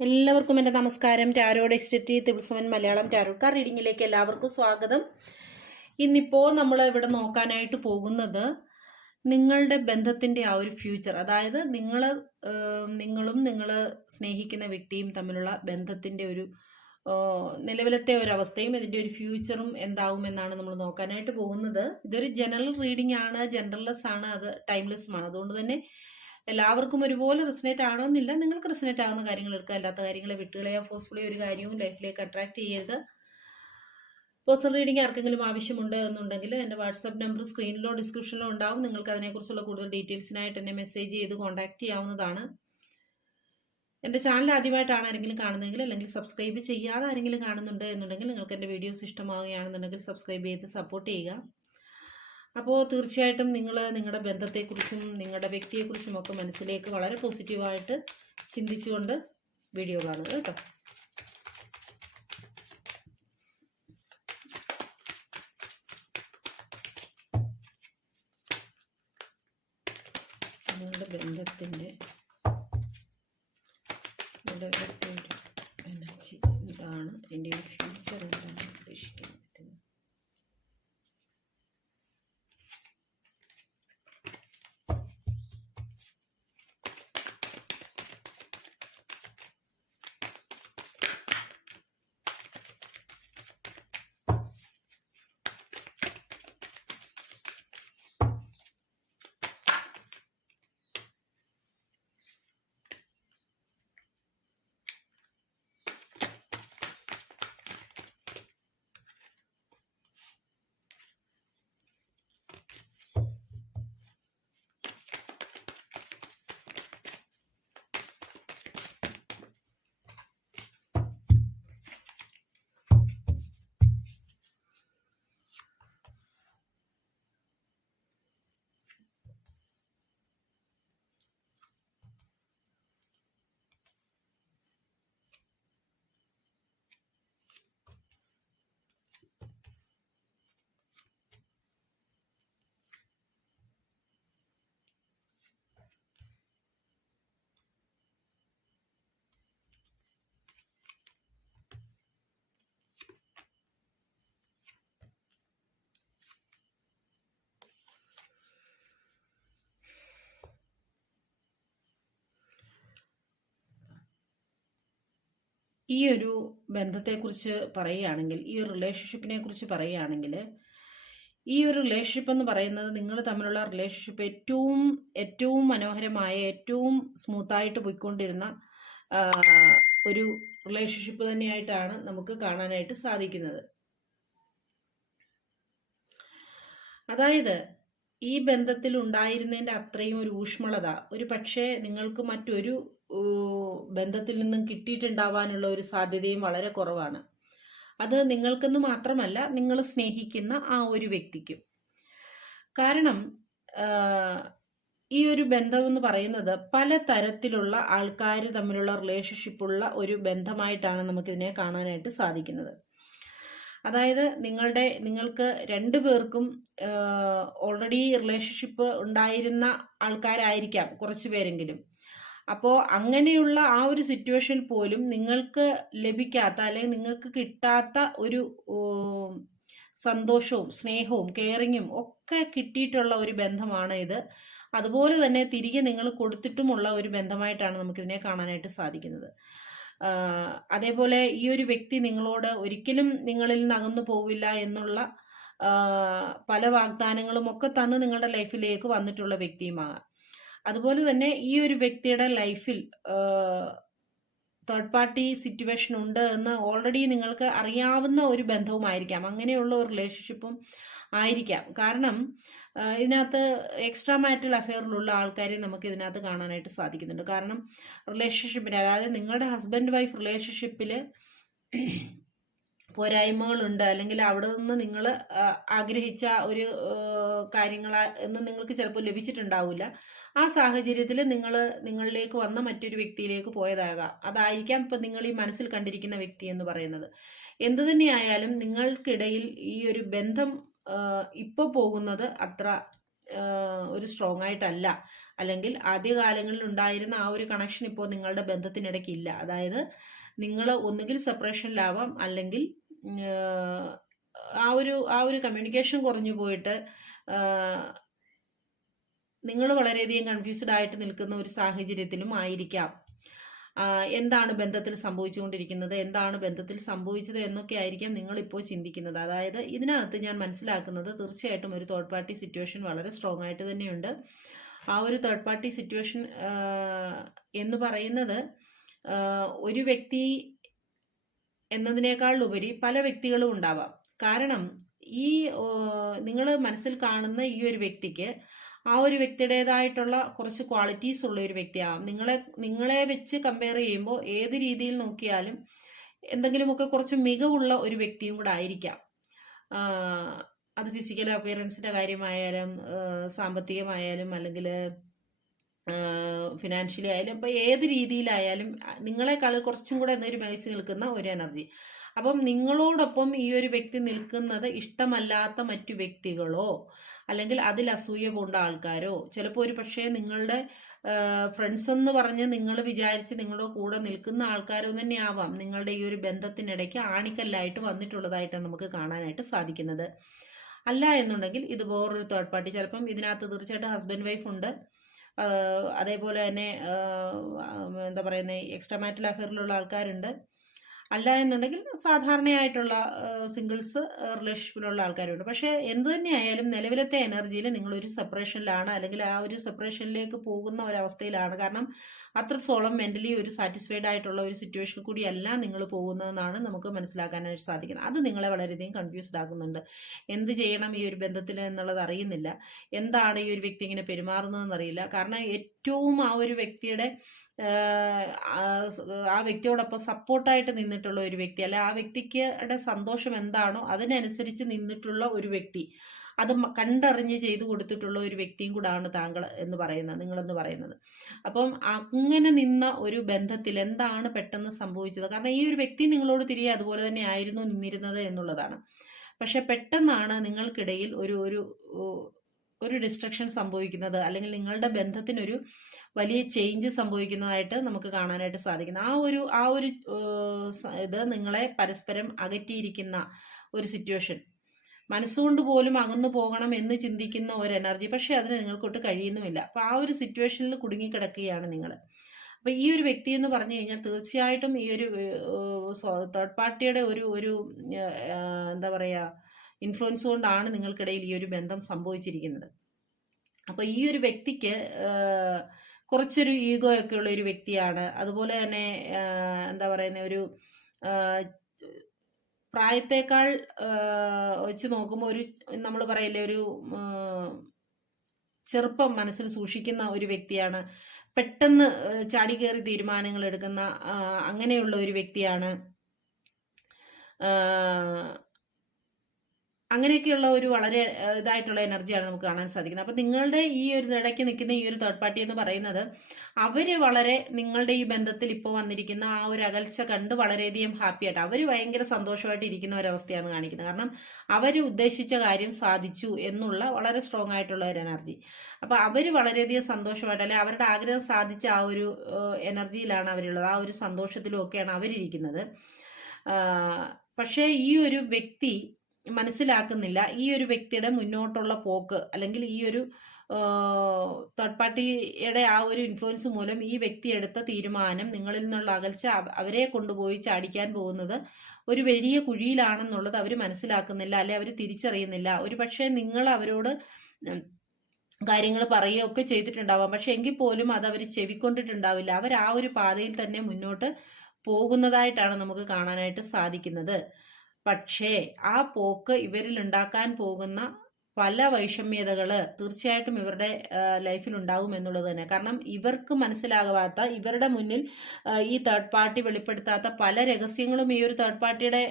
എല്ലാവർക്കും എന്റെ നമസ്കാരം. ടാരോ ഡെക്സ്റ്റിറ്റി തിബിൾസവൻ മലയാളം ടാരോക്കാർ റീഡിങ്ങിലേക്ക് എല്ലാവർക്കും സ്വാഗതം. ഇന്നിപ്പോൾ നമ്മൾ ഇവിടെ നോക്കാനായിട്ട് പോകുന്നത് നിങ്ങളുടെ ബന്ധത്തിന്റെ ആ ഒരു ഫ്യൂച്ചർ അതായത് നിങ്ങൾ നിങ്ങളും നിങ്ങൾ സ്നേഹിക്കുന്ന വ്യക്തിയും തമ്മിലുള്ള ബന്ധത്തിന്റെ ഒരു നിലവിലത്തെ ഒരവസ്ഥയും ഇതിന്റെ ഒരു ഫ്യൂച്ചറും എന്താവുമെന്നാണ് നമ്മൾ നോക്കാനായിട്ട് പോകുന്നത്. ഇതൊരു ജനറൽ റീഡിംഗ് ആണ് ജനറൽലെസ് ആണ് അത് ടൈംലെസ്സുമാണ് അതുകൊണ്ട് തന്നെ എല്ലാവർക്കും ഒരുപോലെ റിസനേറ്റ് ആണോന്നില്ല നിങ്ങൾക്ക് റിസനേറ്റ് ആകുന്ന കാര്യങ്ങൾ എടുക്കുക. അല്ലാത്ത കാര്യങ്ങളെ വിട്ടുകളയോ. ഫോഴ്സ്ഫുള്ളി ഒരു കാര്യവും ലൈഫിലേക്ക് അട്രാക്ട് ചെയ്യരുത്. പേഴ്സണൽ റീഡിംഗ് ആർക്കെങ്കിലും ആവശ്യമുണ്ട് എന്നുണ്ടെങ്കിൽ എന്റെ വാട്സാപ്പ് നമ്പർ സ്ക്രീനിലോ ഡിസ്ക്രിപ്ഷനിലോ ഉണ്ടാവും. നിങ്ങൾക്ക് അതിനെക്കുറിച്ചുള്ള കൂടുതൽ ഡീറ്റെയിൽസിനായിട്ട് എന്നെ മെസ്സേജ് ചെയ്ത് കോൺടാക്ട് ചെയ്യാവുന്നതാണ്. എന്റെ ചാനൽ ആദ്യമായിട്ടാണ് ആരെങ്കിലും കാണുന്നതെങ്കിൽ അല്ലെങ്കിൽ സബ്സ്ക്രൈബ് ചെയ്യാതെ ആരെങ്കിലും കാണുന്നുണ്ട് എന്നുണ്ടെങ്കിൽ നിങ്ങൾക്ക് എന്റെ വീഡിയോസ് ഇഷ്ടമാവുകയാണെന്നുണ്ടെങ്കിൽ സബ്സ്ക്രൈബ് ചെയ്ത് സപ്പോർട്ട് ചെയ്യുക. അപ്പോൾ തീർച്ചയായിട്ടും നിങ്ങൾ നിങ്ങളുടെ ബന്ധത്തെക്കുറിച്ചും നിങ്ങളുടെ വ്യക്തിയെക്കുറിച്ചും ഒക്കെ മനസ്സിലേക്ക് വളരെ പോസിറ്റീവായിട്ട് ചിന്തിച്ചുകൊണ്ട് വീഡിയോ കാണുക കേട്ടോ. നിങ്ങളുടെ ബന്ധത്തിന്റെ നിങ്ങളുടെ ഈ ഒരു ബന്ധത്തെക്കുറിച്ച് പറയുകയാണെങ്കിൽ ഈ ഒരു റിലേഷൻഷിപ്പിനെ കുറിച്ച് പറയുകയാണെങ്കിൽ ഈ ഒരു റിലേഷൻഷിപ്പ് എന്ന് പറയുന്നത് നിങ്ങൾ തമ്മിലുള്ള റിലേഷൻഷിപ്പ് ഏറ്റവും ഏറ്റവും മനോഹരമായ ഏറ്റവും സ്മൂത്തായിട്ട് പോയിക്കൊണ്ടിരുന്ന ഒരു റിലേഷൻഷിപ്പ് തന്നെയായിട്ടാണ് നമുക്ക് കാണാനായിട്ട് സാധിക്കുന്നത്. അതായത് ഈ ബന്ധത്തിൽ ഉണ്ടായിരുന്നതിന്റെ അത്രയും ഒരു ഊഷ്മളത ഒരു പക്ഷേ നിങ്ങൾക്ക് മറ്റൊരു ബന്ധത്തിൽ നിന്നും കിട്ടിയിട്ടുണ്ടാവാനുള്ള ഒരു സാധ്യതയും വളരെ കുറവാണ്. അത് നിങ്ങൾക്കെന്ന് മാത്രമല്ല നിങ്ങൾ സ്നേഹിക്കുന്ന ആ ഒരു വ്യക്തിക്കും. കാരണം ഈ ഒരു ബന്ധം എന്ന് പറയുന്നത് പല തരത്തിലുള്ള ആൾക്കാർ തമ്മിലുള്ള റിലേഷൻഷിപ്പുള്ള ഒരു ബന്ധമായിട്ടാണ് നമുക്കിതിനെ കാണാനായിട്ട് സാധിക്കുന്നത്. അതായത് നിങ്ങളുടെ നിങ്ങൾക്ക് രണ്ടു പേർക്കും ഓൾറെഡി റിലേഷൻഷിപ്പ് ഉണ്ടായിരുന്ന ആൾക്കാരായിരിക്കാം കുറച്ച് പേരെങ്കിലും. അപ്പോൾ അങ്ങനെയുള്ള ആ ഒരു സിറ്റുവേഷൻ പോലും നിങ്ങൾക്ക് ലഭിക്കാത്ത അല്ലെങ്കിൽ നിങ്ങൾക്ക് കിട്ടാത്ത ഒരു സന്തോഷവും സ്നേഹവും കെയറിങ്ങും ഒക്കെ കിട്ടിയിട്ടുള്ള ഒരു ബന്ധമാണ് ഇത്. അതുപോലെ തന്നെ തിരികെ നിങ്ങൾ കൊടുത്തിട്ടുമുള്ള ഒരു ബന്ധമായിട്ടാണ് നമുക്കിതിനെ കാണാനായിട്ട് സാധിക്കുന്നത്. അതേപോലെ ഈ ഒരു വ്യക്തി നിങ്ങളോട് ഒരിക്കലും നിങ്ങളിൽ നിന്ന് അകന്നു പോവില്ല എന്നുള്ള പല വാഗ്ദാനങ്ങളും ഒക്കെ തന്ന് നിങ്ങളുടെ ലൈഫിലേക്ക് വന്നിട്ടുള്ള വ്യക്തിയുമാകാം അതുപോലെ തന്നെ ഈ ഒരു വ്യക്തിയുടെ ലൈഫിൽ തേർഡ് പാർട്ടി സിറ്റുവേഷൻ ഉണ്ട് എന്ന് ഓൾറെഡി നിങ്ങൾക്ക് അറിയാവുന്ന ഒരു ബന്ധവുമായിരിക്കാം. അങ്ങനെയുള്ള ഒരു റിലേഷൻഷിപ്പും ആയിരിക്കാം. കാരണം ഇതിനകത്ത് എക്സ്ട്രാ മാരിറ്റൽ അഫെയറിലുള്ള ആൾക്കാരെ നമുക്ക് ഇതിനകത്ത് കാണാനായിട്ട് സാധിക്കുന്നുണ്ട്. കാരണം റിലേഷൻഷിപ്പിന് അതായത് നിങ്ങളുടെ ഹസ്ബൻഡ് വൈഫ് റിലേഷൻഷിപ്പിൽ പോരായ്മകളുണ്ട്. അല്ലെങ്കിൽ അവിടെ നിന്ന് നിങ്ങൾ ആഗ്രഹിച്ച ഒരു കാര്യങ്ങൾ ഒന്നും നിങ്ങൾക്ക് ചിലപ്പോൾ ലഭിച്ചിട്ടുണ്ടാവില്ല. ആ സാഹചര്യത്തിൽ നിങ്ങൾ നിങ്ങളിലേക്ക് വന്ന മറ്റൊരു വ്യക്തിയിലേക്ക് പോയതാകാം. അതായിരിക്കാം ഇപ്പം നിങ്ങൾ ഈ മനസ്സിൽ കണ്ടിരിക്കുന്ന വ്യക്തി എന്ന് പറയുന്നത്. എന്തു തന്നെയായാലും നിങ്ങൾക്കിടയിൽ ഈ ഒരു ബന്ധം ഇപ്പോൾ പോകുന്നത് അത്ര ഒരു സ്ട്രോങ് ആയിട്ടല്ല. അല്ലെങ്കിൽ ആദ്യകാലങ്ങളിൽ ഉണ്ടായിരുന്ന ആ ഒരു കണക്ഷൻ ഇപ്പോൾ നിങ്ങളുടെ ബന്ധത്തിനിടയ്ക്ക് ഇല്ല അതായത് നിങ്ങൾ ഒന്നുകിൽ സെപ്പറേഷനിലാവാം അല്ലെങ്കിൽ ആ ഒരു ആ ഒരു കമ്മ്യൂണിക്കേഷൻ കുറഞ്ഞു പോയിട്ട് നിങ്ങൾ വളരെയധികം കൺഫ്യൂസ്ഡ് ആയിട്ട് നിൽക്കുന്ന ഒരു സാഹചര്യത്തിലും ആയിരിക്കാം. എന്താണ് ബന്ധത്തിൽ സംഭവിച്ചുകൊണ്ടിരിക്കുന്നത് എന്താണ് ബന്ധത്തിൽ സംഭവിച്ചത് എന്നൊക്കെ ആയിരിക്കാം നിങ്ങൾ ഇപ്പോൾ ചിന്തിക്കുന്നത്. അതായത് ഇതിനകത്ത് ഞാൻ മനസ്സിലാക്കുന്നത് തീർച്ചയായിട്ടും ഒരു തേർഡ് പാർട്ടി സിറ്റുവേഷൻ വളരെ സ്ട്രോങ് ആയിട്ട് തന്നെയുണ്ട്. ആ ഒരു തേർഡ് പാർട്ടി സിറ്റുവേഷൻ എന്ന് പറയുന്നത് ഒരു വ്യക്തി എന്നതിനേക്കാൾ ഉപരി പല വ്യക്തികളും ഉണ്ടാവാം. കാരണം ഈ നിങ്ങൾ മനസ്സിൽ കാണുന്ന ഈ ഒരു വ്യക്തിക്ക് ആ ഒരു വ്യക്തിയുടേതായിട്ടുള്ള കുറച്ച് ക്വാളിറ്റീസ് ഉള്ള ഒരു വ്യക്തിയാവാം. നിങ്ങളെ നിങ്ങളെ വെച്ച് കമ്പയർ ചെയ്യുമ്പോൾ ഏത് രീതിയിൽ നോക്കിയാലും എന്തെങ്കിലുമൊക്കെ കുറച്ച് മികവുള്ള ഒരു വ്യക്തിയും കൂടെ ആയിരിക്കാം. അത് ഫിസിക്കൽ അപ്പിയറൻസിന്റെ കാര്യമായാലും സാമ്പത്തികമായാലും അല്ലെങ്കിൽ ഫിനാൻഷ്യലി ആയാലും ഇപ്പൊ ഏത് രീതിയിലായാലും നിങ്ങളെക്കാൾ കുറച്ചും കൂടെ എന്നൊരു മികച്ചു നിൽക്കുന്ന ഒരു എനർജി അപ്പം നിങ്ങളോടൊപ്പം ഈ ഒരു വ്യക്തി നിൽക്കുന്നത് ഇഷ്ടമല്ലാത്ത മറ്റു വ്യക്തികളോ അല്ലെങ്കിൽ അതിൽ അസൂയ പൂണ്ട ആൾക്കാരോ ചിലപ്പോൾ ഒരു പക്ഷേ നിങ്ങളുടെ ഫ്രണ്ട്സ് എന്ന് പറഞ്ഞ് നിങ്ങൾ വിചാരിച്ച് നിങ്ങളുടെ കൂടെ നിൽക്കുന്ന ആൾക്കാരോ തന്നെ ആവാം. നിങ്ങളുടെ ഈ ഒരു ബന്ധത്തിനിടയ്ക്ക് ആണിക്കല്ലായിട്ട് വന്നിട്ടുള്ളതായിട്ടാണ് നമുക്ക് കാണാനായിട്ട് സാധിക്കുന്നത്. അല്ല എന്നുണ്ടെങ്കിൽ ഇത് വേറൊരു തേർഡ് പാർട്ടി ചിലപ്പം ഇതിനകത്ത് തീർച്ചയായിട്ടും ഹസ്ബൻഡ് വൈഫ് ഉണ്ട്. അതേപോലെ തന്നെ എന്താ പറയുന്നത് എക്സ്ട്രാ മാറ്റൽ അഫെയറിലുള്ള ആൾക്കാരുണ്ട്. അല്ല എന്നുണ്ടെങ്കിൽ സാധാരണയായിട്ടുള്ള സിംഗിൾസ് റിലേഷൻഷിപ്പിലുള്ള ആൾക്കാരുണ്ട്. പക്ഷേ എന്ത് തന്നെയായാലും നിലവിലത്തെ എനർജിയിൽ നിങ്ങളൊരു സെപ്പറേഷനിലാണ് അല്ലെങ്കിൽ ആ ഒരു സെപ്പറേഷനിലേക്ക് പോകുന്ന ഒരവസ്ഥയിലാണ്. കാരണം അത്രത്തോളം മെന്റലി ഒരു സാറ്റിസ്ഫൈഡ് ആയിട്ടുള്ള ഒരു സിറ്റുവേഷൻ കൂടിയല്ല നിങ്ങൾ പോകുന്നതെന്നാണ് നമുക്ക് മനസ്സിലാക്കാനായിട്ട് സാധിക്കുന്നത്. അത് നിങ്ങളെ വളരെയധികം കൺഫ്യൂസ്ഡ് ആക്കുന്നുണ്ട്. എന്ത് ചെയ്യണം ഈ ഒരു ബന്ധത്തിൽ എന്നുള്ളത് അറിയുന്നില്ല. എന്താണ് ഈ ഒരു വ്യക്തി ഇങ്ങനെ പെരുമാറുന്നതെന്നറിയില്ല. കാരണം ഏറ്റവും ആ ഒരു വ്യക്തിയുടെ ആ വ്യക്തിയോടൊപ്പം സപ്പോർട്ടായിട്ട് നിന്നിട്ടുള്ള ഒരു വ്യക്തി അല്ലെ ആ വ്യക്തിക്കുടെ സന്തോഷം എന്താണോ അതിനനുസരിച്ച് നിന്നിട്ടുള്ള ഒരു വ്യക്തി അത് കണ്ടറിഞ്ഞ് ചെയ്തു കൊടുത്തിട്ടുള്ള ഒരു വ്യക്തിയും കൂടാണ് താങ്കൾ എന്ന് പറയുന്നത് നിങ്ങളെന്ന് പറയുന്നത്. അപ്പം അങ്ങനെ നിന്ന ഒരു ബന്ധത്തിൽ എന്താണ് പെട്ടെന്ന് സംഭവിച്ചത്? കാരണം ഈ ഒരു വ്യക്തി നിങ്ങളോട് തിരികെ അതുപോലെ തന്നെ ആയിരുന്നു നിന്നിരുന്നത് എന്നുള്ളതാണ്. പക്ഷെ പെട്ടെന്നാണ് നിങ്ങൾക്കിടയിൽ ഒരു ഒരു ഒരു ഡിസ്ട്രക്ഷൻ സംഭവിക്കുന്നത് അല്ലെങ്കിൽ നിങ്ങളുടെ ബന്ധത്തിനൊരു വലിയ ചേഞ്ച് സംഭവിക്കുന്നതായിട്ട് നമുക്ക് കാണാനായിട്ട് സാധിക്കുന്നു. ആ ഒരു ആ ഒരു ഇത് നിങ്ങളെ പരസ്പരം അകറ്റിയിരിക്കുന്ന ഒരു സിറ്റുവേഷൻ മനസ്സുകൊണ്ട് പോലും അകന്നു പോകണം എന്ന് ചിന്തിക്കുന്ന ഒരു എനർജി പക്ഷേ അതിന് നിങ്ങൾക്കൊട്ട് കഴിയുന്നുമില്ല. അപ്പൊ ആ ഒരു സിറ്റുവേഷനിൽ കുടുങ്ങിക്കിടക്കുകയാണ് നിങ്ങൾ. അപ്പൊ ഈ ഒരു വ്യക്തി എന്ന് പറഞ്ഞു കഴിഞ്ഞാൽ തീർച്ചയായിട്ടും ഈ ഒരു തേർഡ് പാർട്ടിയുടെ ഒരു ഒരു എന്താ പറയാ ഇൻഫ്ലുവൻസ് കൊണ്ടാണ് നിങ്ങൾക്കിടയിൽ ഈ ഒരു ബന്ധം സംഭവിച്ചിരിക്കുന്നത്. അപ്പോൾ ഈ ഒരു വ്യക്തിക്ക് കുറച്ചൊരു ഈഗോ ഒക്കെ ഉള്ള ഒരു വ്യക്തിയാണ്. അതുപോലെ തന്നെ എന്താ പറയുന്ന ഒരു പ്രായത്തേക്കാൾ വെച്ച് നോക്കുമ്പോൾ ഒരു നമ്മൾ പറയില്ലേ ഒരു ചെറുപ്പം മനസ്സിൽ സൂക്ഷിക്കുന്ന ഒരു വ്യക്തിയാണ്. പെട്ടെന്ന് ചാടി കയറി തീരുമാനങ്ങൾ എടുക്കുന്ന അങ്ങനെയുള്ള ഒരു വ്യക്തിയാണ്. അങ്ങനെയൊക്കെയുള്ള ഒരു വളരെ ഇതായിട്ടുള്ള എനർജിയാണ് നമുക്ക് കാണാൻ സാധിക്കുന്നത്. അപ്പം നിങ്ങളുടെ ഈ ഒരു ഇടയ്ക്ക് നിൽക്കുന്ന ഈ ഒരു തേർഡ് പാർട്ടി എന്ന് പറയുന്നത് അവർ വളരെ നിങ്ങളുടെ ഈ ബന്ധത്തിൽ ഇപ്പോൾ വന്നിരിക്കുന്ന ആ ഒരു അകൽച്ച കണ്ട് വളരെയധികം ഹാപ്പി ആയിട്ട് അവർ ഭയങ്കര സന്തോഷമായിട്ട് ഇരിക്കുന്ന ഒരവസ്ഥയാണ് കാണിക്കുന്നത്. കാരണം അവർ ഉദ്ദേശിച്ച കാര്യം സാധിച്ചു എന്നുള്ള വളരെ സ്ട്രോങ് ആയിട്ടുള്ള ഒരു എനർജി അപ്പം അവർ വളരെയധികം സന്തോഷമായിട്ട് അല്ലെ അവരുടെ ആഗ്രഹം സാധിച്ച ആ ഒരു എനർജിയിലാണ് അവരുള്ളത്. ആ ഒരു സന്തോഷത്തിലും ഒക്കെയാണ് അവരിയ്ക്കുന്നത് പക്ഷേ ഈ ഒരു വ്യക്തി മനസ്സിലാക്കുന്നില്ല. ഈ ഒരു വ്യക്തിയുടെ മുന്നോട്ടുള്ള പോക്ക് അല്ലെങ്കിൽ ഈ ഒരു തേർഡ് പാർട്ടിയുടെ ആ ഒരു ഇൻഫ്ലുവൻസ് മൂലം ഈ വ്യക്തി എടുത്ത തീരുമാനം നിങ്ങളിൽ നിന്നുള്ള അകൽച്ച അവരെ കൊണ്ടുപോയി ചാടിക്കാൻ പോകുന്നത് ഒരു വലിയ കുഴിയിലാണെന്നുള്ളത് അവർ മനസ്സിലാക്കുന്നില്ല അല്ലെ അവർ തിരിച്ചറിയുന്നില്ല. ഒരു പക്ഷേ നിങ്ങൾ അവരോട് കാര്യങ്ങൾ പറയുകയൊക്കെ ചെയ്തിട്ടുണ്ടാവാം. പക്ഷെ എങ്കിൽ പോലും അത് അവർ ചെവിക്കൊണ്ടിട്ടുണ്ടാവില്ല. അവർ ആ ഒരു പാതയിൽ തന്നെ മുന്നോട്ട് പോകുന്നതായിട്ടാണ് നമുക്ക് കാണാനായിട്ട് സാധിക്കുന്നത്. പക്ഷേ ആ പോക്ക് ഇവരിൽ ഉണ്ടാക്കാൻ പോകുന്ന പല വൈഷമ്യതകൾ തീർച്ചയായിട്ടും ഇവരുടെ ലൈഫിൽ ഉണ്ടാകും എന്നുള്ളത് തന്നെ. കാരണം ഇവർക്ക് മനസ്സിലാകാത്ത ഇവരുടെ മുന്നിൽ ഈ തേർഡ് പാർട്ടി വെളിപ്പെടുത്താത്ത പല രഹസ്യങ്ങളും ഈ ഒരു തേർഡ് പാർട്ടിയുടെ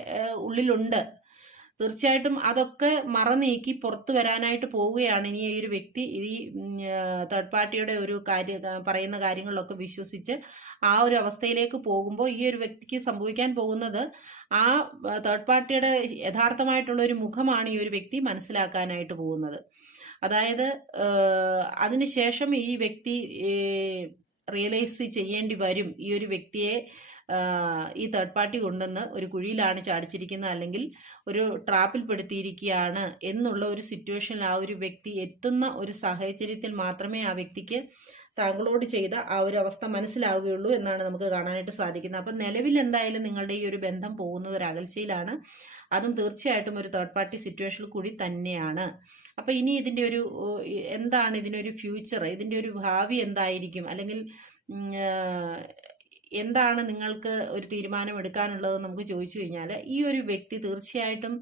ഉള്ളിലുണ്ട്. തീർച്ചയായിട്ടും അതൊക്കെ മറനീക്കി പുറത്തു വരാനായിട്ട് പോവുകയാണ് ഇനി ഈ ഒരു വ്യക്തി ഈ തേർഡ് പാർട്ടിയുടെ ഒരു കാര്യ പറയുന്ന കാര്യങ്ങളിലൊക്കെ വിശ്വസിച്ച് ആ ഒരു അവസ്ഥയിലേക്ക് പോകുമ്പോൾ ഈ ഒരു വ്യക്തിക്ക് സംഭവിക്കാൻ പോകുന്നത് ആ തേർഡ് പാർട്ടിയുടെ യഥാർത്ഥമായിട്ടുള്ള ഒരു മുഖമാണ് ഈ ഒരു വ്യക്തി മനസ്സിലാക്കാനായിട്ട് പോകുന്നത്. അതായത് അതിനുശേഷം ഈ വ്യക്തി റിയലൈസ് ചെയ്യേണ്ടി വരും. ഈ ഒരു വ്യക്തിയെ ഈ തേർഡ് പാർട്ടി കൊണ്ടുവന്ന് ഒരു കുഴിയിലാണ് ചാടിച്ചിരിക്കുന്നത്. അല്ലെങ്കിൽ ഒരു ട്രാപ്പിൽ പെടുത്തിയിരിക്കുകയാണ് എന്നുള്ള ഒരു സിറ്റുവേഷനിൽ ആ ഒരു വ്യക്തി എത്തുന്ന ഒരു സാഹചര്യത്തിൽ മാത്രമേ ആ വ്യക്തിക്ക് താങ്കളോട് ചെയ്ത ആ ഒരു അവസ്ഥ മനസ്സിലാവുകയുള്ളൂ എന്നാണ് നമുക്ക് കാണാനായിട്ട് സാധിക്കുന്നത്. അപ്പം നിലവിൽ എന്തായാലും നിങ്ങളുടെ ഈ ഒരു ബന്ധം പോകുന്നത് ഒരു അകൽച്ചയിലാണ്. അതും തീർച്ചയായിട്ടും ഒരു തേർഡ് പാർട്ടി സിറ്റുവേഷനിൽ കൂടി തന്നെയാണ്. അപ്പം ഇനി ഇതിന്റെ ഒരു എന്താണ് ഇതിനൊരു ഫ്യൂച്ചർ ഇതിന്റെ ഒരു ഭാവി എന്തായിരിക്കും? അല്ലെങ്കിൽ എന്താണ് നിങ്ങൾക്ക് ഒരു തീരുമാനം എടുക്കാനുള്ളത് നമുക്ക് ചോദിച്ചു കഴിഞ്ഞാൽ ഈ ഒരു വ്യക്തി തീർച്ചയായിട്ടും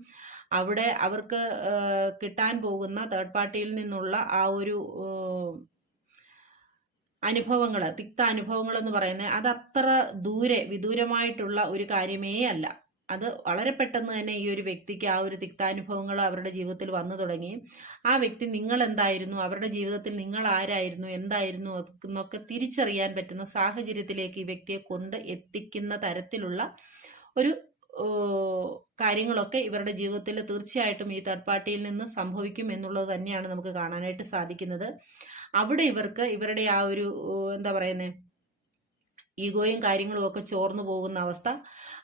അവിടെ അവർക്ക് കിട്ടാൻ പോകുന്ന തേർഡ് പാർട്ടിയിൽ നിന്നുള്ള ആ ഒരു അനുഭവങ്ങൾ തിക്ത അനുഭവങ്ങൾ എന്ന് പറയുന്നത് അത് അത്ര ദൂരെ വിദൂരമായിട്ടുള്ള ഒരു കാര്യമേ അല്ല അത് വളരെ പെട്ടെന്ന് തന്നെ ഈ ഒരു വ്യക്തിക്ക് ആ ഒരു തിക്താനുഭവങ്ങൾ അവരുടെ ജീവിതത്തിൽ വന്നു തുടങ്ങി. ആ വ്യക്തി നിങ്ങൾ എന്തായിരുന്നു അവരുടെ ജീവിതത്തിൽ നിങ്ങൾ ആരായിരുന്നു? എന്തായിരുന്നു? എന്നൊക്കെ തിരിച്ചറിയാൻ പറ്റുന്ന സാഹചര്യത്തിലേക്ക് ഈ വ്യക്തിയെ കൊണ്ട് എത്തിക്കുന്ന തരത്തിലുള്ള ഒരു കാര്യങ്ങളൊക്കെ ഇവരുടെ ജീവിതത്തിൽ തീർച്ചയായിട്ടും ഈ തേർഡ് പാർട്ടിയിൽ നിന്ന് സംഭവിക്കും എന്നുള്ളത് തന്നെയാണ് നമുക്ക് കാണാനായിട്ട് സാധിക്കുന്നത്. അവിടെ ഇവർക്ക് ഇവരുടെ ആ ഒരു എന്താ പറയുന്നത് ഈഗോയും കാര്യങ്ങളും ഒക്കെ ചോർന്നു പോകുന്ന അവസ്ഥ.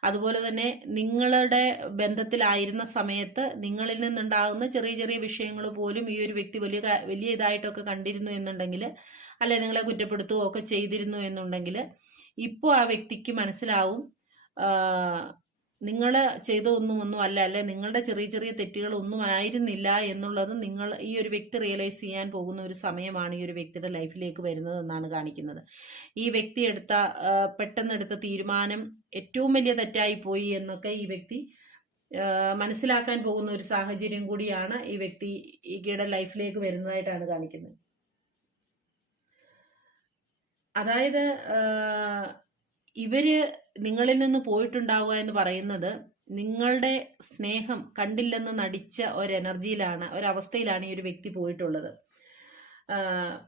അതുപോലെ തന്നെ നിങ്ങളുടെ ബന്ധത്തിലായിരുന്ന സമയത്ത് നിങ്ങളിൽ നിന്നുണ്ടാകുന്ന ചെറിയ ചെറിയ വിഷയങ്ങൾ പോലും ഈ ഒരു വ്യക്തി വലിയ വലിയ ഇതായിട്ടൊക്കെ കണ്ടിരുന്നു എന്നുണ്ടെങ്കിൽ അല്ലെ നിങ്ങളെ കുറ്റപ്പെടുത്തുകയോ ഒക്കെ ചെയ്തിരുന്നു എന്നുണ്ടെങ്കിൽ ഇപ്പോൾ ആ വ്യക്തിക്ക് മനസ്സിലാവും നിങ്ങൾ ചെയ്ത ഒന്നും അല്ല അല്ലെ? നിങ്ങളുടെ ചെറിയ ചെറിയ തെറ്റുകൾ ഒന്നും ആയിരുന്നില്ല എന്നുള്ളത് നിങ്ങൾ ഈ ഒരു വ്യക്തി റിയലൈസ് ചെയ്യാൻ പോകുന്ന ഒരു സമയമാണ് ഈ ഒരു വ്യക്തിയുടെ ലൈഫിലേക്ക് വരുന്നത് എന്നാണ് കാണിക്കുന്നത്. ഈ വ്യക്തി എടുത്ത പെട്ടെന്ന് എടുത്ത തീരുമാനം ഏറ്റവും വലിയ തെറ്റായി പോയി എന്നൊക്കെ ഈ വ്യക്തി മനസ്സിലാക്കാൻ പോകുന്ന ഒരു സാഹചര്യം കൂടിയാണ് ഈ വ്യക്തി ഈയുടെ ലൈഫിലേക്ക് വരുന്നതായിട്ടാണ് കാണിക്കുന്നത്. അതായത് ഇവർ നിങ്ങളിൽ നിന്ന് പോയിട്ടുണ്ടാവുക എന്ന് പറയുന്നത് നിങ്ങളുടെ സ്നേഹം കണ്ടില്ലെന്ന് നടിച്ച ഒരു എനർജിയിലാണ് ഒരവസ്ഥയിലാണ് ഈ ഒരു വ്യക്തി പോയിട്ടുള്ളത്.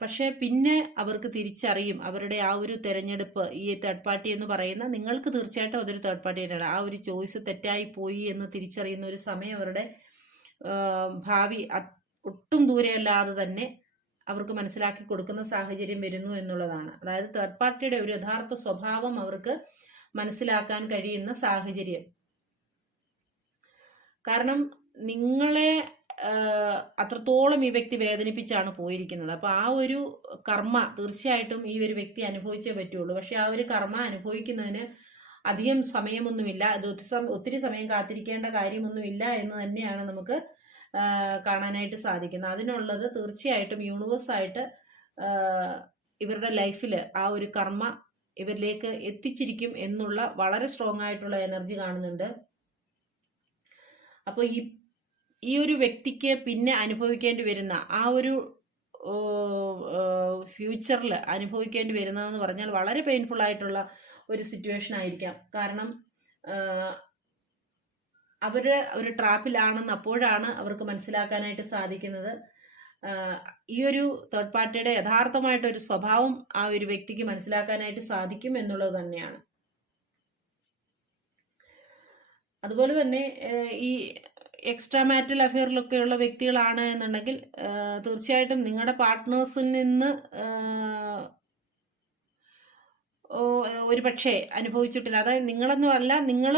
പക്ഷേ പിന്നെ അവർക്ക് തിരിച്ചറിയും അവരുടെ ആ ഒരു തെരഞ്ഞെടുപ്പ് ഈ തേർഡ് പാർട്ടി എന്ന് പറയുന്ന നിങ്ങൾക്ക് തീർച്ചയായിട്ടും അതൊരു തേർഡ് പാർട്ടി തന്നെയാണ്. ആ ഒരു ചോയ്സ് തെറ്റായി പോയി എന്ന് തിരിച്ചറിയുന്ന ഒരു സമയം അവരുടെ ഭാവി ഒട്ടും ദൂരെയല്ലാതെ തന്നെ അവർക്ക് മനസ്സിലാക്കി കൊടുക്കുന്ന സാഹചര്യം വരുന്നു എന്നുള്ളതാണ്. അതായത് തേർഡ് പാർട്ടിയുടെ ഒരു യഥാർത്ഥ സ്വഭാവം അവർക്ക് മനസ്സിലാക്കാൻ കഴിയുന്ന സാഹചര്യം. കാരണം നിങ്ങളെ അത്രത്തോളം ഈ വ്യക്തി വേദനിപ്പിച്ചാണ് പോയിരിക്കുന്നത്. അപ്പൊ ആ ഒരു കർമ്മ തീർച്ചയായിട്ടും ഈ ഒരു വ്യക്തി അനുഭവിച്ചേ പറ്റുള്ളൂ. പക്ഷെ ആ ഒരു കർമ്മ അനുഭവിക്കുന്നതിന് അധികം സമയമൊന്നുമില്ല. അത് ഒത്തിരി സമയം കാത്തിരിക്കേണ്ട കാര്യമൊന്നുമില്ല എന്ന് തന്നെയാണ് നമുക്ക് കാണാനായിട്ട് സാധിക്കുന്നത്. അതിനുള്ളത് തീർച്ചയായിട്ടും യൂണിവേഴ്സായിട്ട് ഇവരുടെ ലൈഫിൽ ആ ഒരു കർമ്മ ഇവരിലേക്ക് എത്തിച്ചിരിക്കും എന്നുള്ള വളരെ സ്ട്രോങ് ആയിട്ടുള്ള എനർജി കാണുന്നുണ്ട്. അപ്പോൾ ഈ ഈ ഒരു വ്യക്തിക്ക് പിന്നെ അനുഭവിക്കേണ്ടി വരുന്ന ആ ഒരു ഫ്യൂച്ചറിൽ അനുഭവിക്കേണ്ടി വരുന്നതെന്ന് പറഞ്ഞാൽ വളരെ പെയിൻഫുൾ ആയിട്ടുള്ള ഒരു സിറ്റുവേഷൻ ആയിരിക്കാം. കാരണം അവർ ഒരു ട്രാപ്പിലാണെന്ന് അപ്പോഴാണ് അവർക്ക് മനസ്സിലാക്കാനായിട്ട് സാധിക്കുന്നത്. ഈ ഒരു തേർഡ് പാർട്ടിയുടെ യഥാർത്ഥമായിട്ട് ഒരു സ്വഭാവം ആ ഒരു വ്യക്തിക്ക് മനസ്സിലാക്കാനായിട്ട് സാധിക്കും എന്നുള്ളത് തന്നെയാണ്. അതുപോലെ തന്നെ ഈ എക്സ്ട്രാ മാരിറ്റൽ അഫെയറിലൊക്കെ ഉള്ള വ്യക്തികളാണ് എന്നുണ്ടെങ്കിൽ തീർച്ചയായിട്ടും നിങ്ങളുടെ പാർട്ട്നേഴ്സിൽ നിന്ന് ഏഹ്, ഒരു പക്ഷേ അനുഭവിച്ചിട്ടില്ല. അതായത് നിങ്ങളൊന്നും നിങ്ങൾ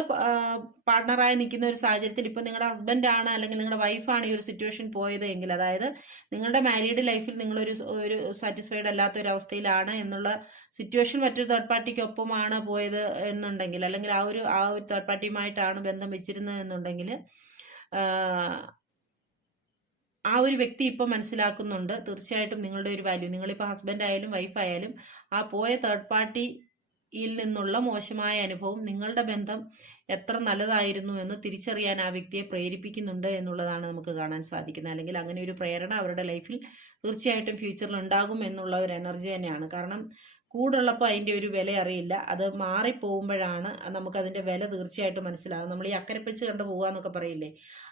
പാർട്ട്ണറായി നിൽക്കുന്ന ഒരു സാഹചര്യത്തിൽ ഇപ്പം നിങ്ങളുടെ ഹസ്ബൻഡാണ് അല്ലെങ്കിൽ നിങ്ങളുടെ വൈഫാണ് ഈ ഒരു സിറ്റുവേഷൻ പോയത് എങ്കിൽ അതായത് നിങ്ങളുടെ മാരീഡ് ലൈഫിൽ നിങ്ങളൊരു ഒരു സാറ്റിസ്ഫൈഡ് അല്ലാത്ത ഒരു അവസ്ഥയിലാണ് എന്നുള്ള സിറ്റുവേഷൻ മറ്റൊരു തേർഡ് പാർട്ടിക്കൊപ്പമാണ് പോയത് എന്നുണ്ടെങ്കിൽ അല്ലെങ്കിൽ ആ ഒരു ആ ഒരു തേർഡ് പാർട്ടിയുമായിട്ടാണ് ബന്ധം വെച്ചിരുന്നത് എന്നുണ്ടെങ്കിൽ ആ ഒരു വ്യക്തി ഇപ്പൊ മനസ്സിലാക്കുന്നുണ്ട്. തീർച്ചയായിട്ടും നിങ്ങളുടെ ഒരു വാല്യൂ നിങ്ങളിപ്പോൾ ഹസ്ബൻഡ് ആയാലും വൈഫ് ആയാലും ആ പോയ തേർഡ് പാർട്ടിയിൽ നിന്നുള്ള മോശമായ അനുഭവം നിങ്ങളുടെ ബന്ധം എത്ര നല്ലതായിരുന്നു എന്ന് തിരിച്ചറിയാൻ ആ വ്യക്തിയെ പ്രേരിപ്പിക്കുന്നുണ്ട് എന്നുള്ളതാണ് നമുക്ക് കാണാൻ സാധിക്കുന്നത്. അല്ലെങ്കിൽ അങ്ങനെ ഒരു പ്രേരണ അവരുടെ ലൈഫിൽ തീർച്ചയായിട്ടും ഫ്യൂച്ചറിൽ ഉണ്ടാകും എന്നുള്ള ഒരു എനർജി തന്നെയാണ്. കാരണം കൂടുള്ളപ്പോൾ അതിന്റെ ഒരു വില അറിയില്ല. അത് മാറിപ്പോകുമ്പോഴാണ് നമുക്കതിന്റെ വില തീർച്ചയായിട്ടും മനസ്സിലാകും നമ്മൾ ഈ അക്കരപ്പിച്ച് കണ്ട് എന്നൊക്കെ പറയില്ലേ?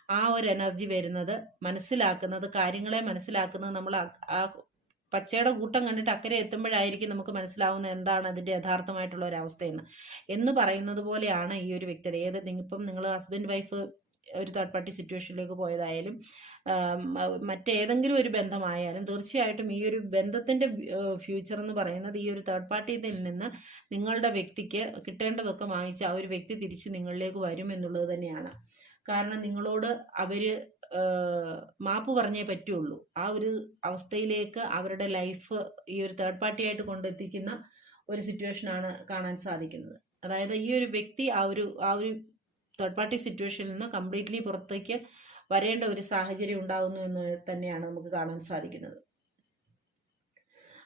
ആ ഒരു എനർജി വരുന്നത് മനസ്സിലാക്കുന്നത് കാര്യങ്ങളെ മനസ്സിലാക്കുന്നത് നമ്മൾ ആ- പച്ചയുടെ കൂട്ടം കണ്ടിട്ട് അക്കരെ എത്തുമ്പോഴായിരിക്കും നമുക്ക് മനസ്സിലാവുന്ന എന്താണ് അതിന്റെ യഥാർത്ഥമായിട്ടുള്ള ഒരു അവസ്ഥയെന്ന്. എന്ന് പറയുന്നത് പോലെയാണ് ഈ ഒരു വ്യക്തിയുടെ ഏത് ഇപ്പം നിങ്ങൾ ഹസ്ബൻഡ് വൈഫ് ഒരു തേർഡ് പാർട്ടി സിറ്റുവേഷനിലേക്ക് പോയതായാലും മറ്റേതെങ്കിലും ഒരു ബന്ധമായാലും തീർച്ചയായിട്ടും ഈ ഒരു ബന്ധത്തിന്റെ ഫ്യൂച്ചർ എന്ന് പറയുന്നത് ഈ ഒരു തേർഡ് പാർട്ടിയിൽ നിന്ന് നിങ്ങളുടെ വ്യക്തിക്ക് കിട്ടേണ്ടതൊക്കെ വാങ്ങിച്ച് ആ ഒരു വ്യക്തി തിരിച്ച് നിങ്ങളിലേക്ക് വരും എന്നുള്ളത് തന്നെയാണ്. കാരണം നിങ്ങളോട് അവർ മാപ്പ് പറഞ്ഞേ പറ്റുള്ളൂ. ആ ഒരു അവസ്ഥയിലേക്ക് അവരുടെ ലൈഫ് ഈ ഒരു തേർഡ് പാർട്ടി ആയിട്ട് കൊണ്ടെത്തിക്കുന്ന ഒരു സിറ്റുവേഷനാണ് കാണാൻ സാധിക്കുന്നത്. അതായത് ഈ ഒരു വ്യക്തി ആ ഒരു ആ ഒരു തേർഡ് പാർട്ടി സിറ്റുവേഷനിൽ നിന്ന് കംപ്ലീറ്റ്ലി പുറത്തേക്ക് വരേണ്ട ഒരു സാഹചര്യം ഉണ്ടാകുന്നു എന്ന് തന്നെയാണ് നമുക്ക് കാണാൻ സാധിക്കുന്നത്.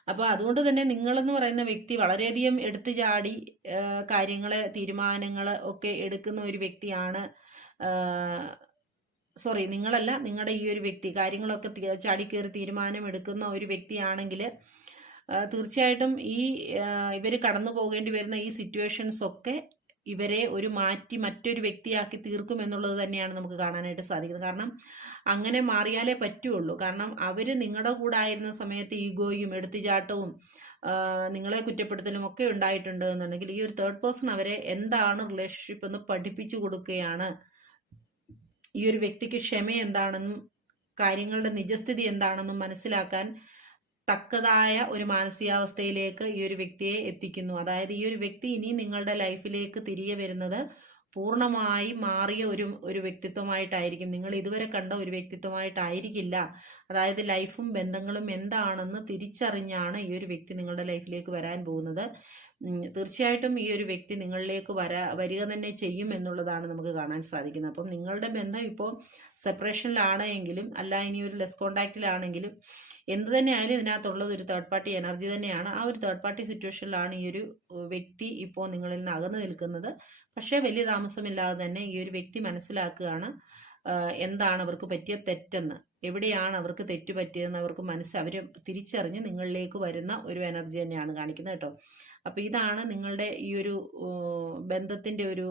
അപ്പോൾ അതുകൊണ്ട് തന്നെ നിങ്ങളെന്ന് പറയുന്ന വ്യക്തി വളരെയധികം എടുത്തു ചാടി കാര്യങ്ങളെ തീരുമാനങ്ങൾ ഒക്കെ എടുക്കുന്ന ഒരു വ്യക്തിയാണ് സോറി നിങ്ങളല്ല നിങ്ങളുടെ ഈ ഒരു വ്യക്തി കാര്യങ്ങളൊക്കെ ചാടിക്കേറി തീരുമാനമെടുക്കുന്ന ഒരു വ്യക്തിയാണെങ്കിൽ തീർച്ചയായിട്ടും ഈ ഇവർ കടന്നു പോകേണ്ടി വരുന്ന ഈ സിറ്റുവേഷൻസ് ഒക്കെ ഇവരെ ഒരു മാറ്റി മറ്റൊരു വ്യക്തിയാക്കി തീർക്കും എന്നുള്ളത് തന്നെയാണ് നമുക്ക് കാണാനായിട്ട് സാധിക്കുന്നത്. കാരണം അങ്ങനെ മാറിയാലേ പറ്റുള്ളൂ. കാരണം അവർ നിങ്ങളുടെ കൂടെ ആയിരുന്ന സമയത്ത് ഈഗോയും എടുത്തുചാട്ടവും നിങ്ങളെ കുറ്റപ്പെടുത്തലും ഒക്കെ ഉണ്ടായിട്ടുണ്ട് എന്നുണ്ടെങ്കിൽ ഈ ഒരു തേർഡ് പേഴ്സൺ അവരെ എന്താണ് റിലേഷൻഷിപ്പ് എന്ന് പഠിപ്പിച്ചു കൊടുക്കുകയാണ് ഈ ഒരു വ്യക്തിക്ക് ക്ഷമ എന്താണെന്നും കാര്യങ്ങളുടെ നിജസ്ഥിതി എന്താണെന്നും മനസ്സിലാക്കാൻ തക്കതായ ഒരു മാനസികാവസ്ഥയിലേക്ക് ഈ ഒരു വ്യക്തിയെ എത്തിക്കുന്നു. അതായത് ഈ ഒരു വ്യക്തി ഇനി നിങ്ങളുടെ ലൈഫിലേക്ക് തിരികെ വരുന്നത് പൂർണമായി മാറിയ ഒരു ഒരു വ്യക്തിത്വമായിട്ടായിരിക്കും. നിങ്ങൾ ഇതുവരെ കണ്ട ഒരു വ്യക്തിത്വമായിട്ടായിരിക്കില്ല. അതായത് ലൈഫും ബന്ധങ്ങളും എന്താണെന്ന് തിരിച്ചറിഞ്ഞാണ് ഈ ഒരു വ്യക്തി നിങ്ങളുടെ ലൈഫിലേക്ക് വരാൻ പോകുന്നത്. തീർച്ചയായിട്ടും ഈ ഒരു വ്യക്തി നിങ്ങളിലേക്ക് വരാ വരിക തന്നെ ചെയ്യും എന്നുള്ളതാണ് നമുക്ക് കാണാൻ സാധിക്കുന്നത്. അപ്പം നിങ്ങളുടെ ബന്ധം ഇപ്പോൾ സെപ്പറേഷനിലാണ് എങ്കിലും അല്ല ഇനി ഒരു ലെസ് കോണ്ടാക്റ്റിലാണെങ്കിലും എന്ത് തന്നെയായാലും ഇതിനകത്തുള്ളത് ഒരു തേർഡ് പാർട്ടി എനർജി തന്നെയാണ്. ആ ഒരു തേർഡ് പാർട്ടി സിറ്റുവേഷനിലാണ് ഈ ഒരു വ്യക്തി ഇപ്പോൾ നിങ്ങളിൽ നിന്ന് അകന്നു നിൽക്കുന്നത്. പക്ഷേ വലിയ താമസമില്ലാതെ തന്നെ ഈ ഒരു വ്യക്തി മനസ്സിലാക്കുകയാണ്. എന്താണ് അവർക്ക് പറ്റിയ തെറ്റെന്ന്? എവിടെയാണ് അവർക്ക് തെറ്റ് പറ്റിയതെന്ന് അവർക്ക് മനസ്സ് അവർ തിരിച്ചറിഞ്ഞ് നിങ്ങളിലേക്ക് വരുന്ന ഒരു എനർജി തന്നെയാണ് കാണിക്കുന്നത് കേട്ടോ. അപ്പോൾ ഇതാണ് നിങ്ങളുടെ ഈ ഒരു ബന്ധത്തിന്റെ ഒരു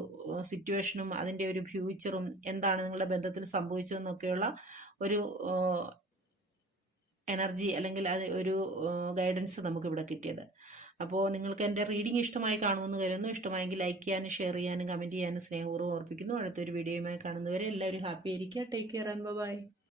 സിറ്റുവേഷനും അതിന്റെ ഒരു ഫ്യൂച്ചറും എന്താണ് നിങ്ങളുടെ ബന്ധത്തിൽ സംഭവിച്ചതെന്നൊക്കെയുള്ള ഒരു എനർജി അല്ലെങ്കിൽ അത് ഒരു ഗൈഡൻസ് നമുക്കിവിടെ കിട്ടിയത്. അപ്പോൾ നിങ്ങൾക്ക് എന്റെ റീഡിംഗ് ഇഷ്ടമായി കാണുമെന്ന് കരുതുന്നു. ഇഷ്ടമായെങ്കിൽ ലൈക്ക് ചെയ്യാനും ഷെയർ ചെയ്യാനും കമന്റ് ചെയ്യാനും സ്നേഹപൂർവം ഓർപ്പിക്കുന്നു. അടുത്തൊരു വീഡിയോയുമായി കാണുന്നവരെ എല്ലാവരും ഹാപ്പി ആയിരിക്കുക. Take care and by